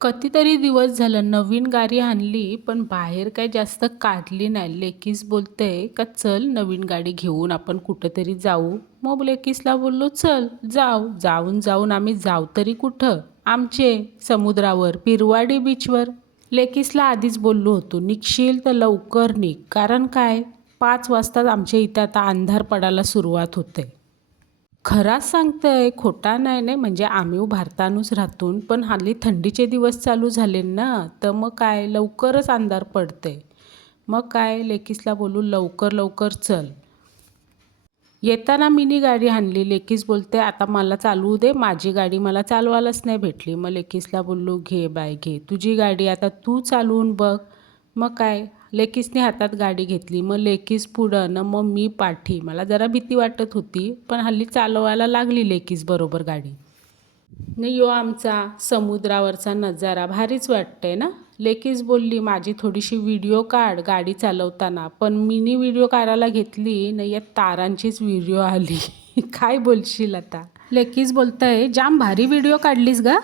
कितीतरी दिवस झालं नवीन गाडी आणली, पण बाहेर काही जास्त काढली नाही. लेकीस बोलते का चल नवीन गाडी घेऊन आपण कुठेतरी जाऊ. मग लेकीसला बोललो चल जाऊ. जाऊन आम्ही जाऊ तरी कुठं? आमचे समुद्रावर, पिरवाडी बीचवर. लेकीसला आधीच बोललो होतो निघशील तर लवकर निघ. कारण काय 5 वाजताच आमच्या इथं आता अंधार पडायला सुरुवात होते. खराच सांगतंय, खोटा नाही नाही म्हणजे आम्ही भारतानच राहतून पण हल्ली थंडीचे दिवस चालू झाले ना, तर मग काय लवकरच अंधार पडते. मग काय लेकीसला बोलू लवकर लवकर चल. येताना मिनी गाडी आणली. लेकीस बोलते आता मला चालवू दे, माझी गाडी मला चालवायलाच नाही भेटली. मग लेकीसला बोललो घे बाय घे तुझी गाडी, आता तू चालवून बघ. मग काय लेकीसने हातात गाडी घेतली. मग लेकीस पुढं न मग मी पाठी. मला जरा भीती वाटत होती, पण हल्ली चालवायला लागली लेकीस बरोबर गाडी. नाही यो आमचा समुद्रावरचा नजारा भारीच वाटतंय ना. लेकीच बोलली माझी थोडीशी व्हिडिओ काढ गाडी चालवताना, पण मिनी व्हिडिओ काढायला घेतली नाही या तारांचीच व्हिडिओ आली. काय बोलशील आता. लेकीच बोलताय जाम भारी व्हिडिओ काढलीस गा.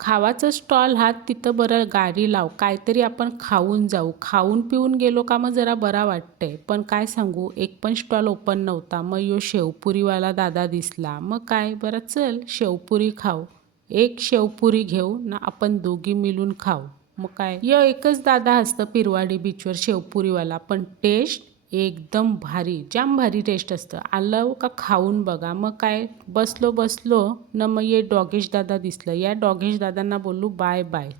खावाचं स्टॉल हात तिथं बरं गाडी लाव, काहीतरी आपण खाऊन जाऊ. खाऊन पिऊन गेलो का मग जरा बरा वाटतंय. पण काय सांगू एक पण स्टॉल ओपन नव्हता. मग यो शेवपुरीवाला दादा दिसला. मग काय बरं चल शेवपुरी खाऊ. एक शेवपुरी घेऊ ना आपण दोघी मिळून खाऊ. मग काय यो एकच दादा असतं पिरवाडी बीचवर शेवपुरीवाला, पण टेस्ट एकदम भारी, जाम भारी टेस्ट असतं. आलं का खाऊन बघा. मग काय बसलो न मग ये डॉगेश दादा दिसलं. या डॉगेश दादांना बोललो बाय बाय.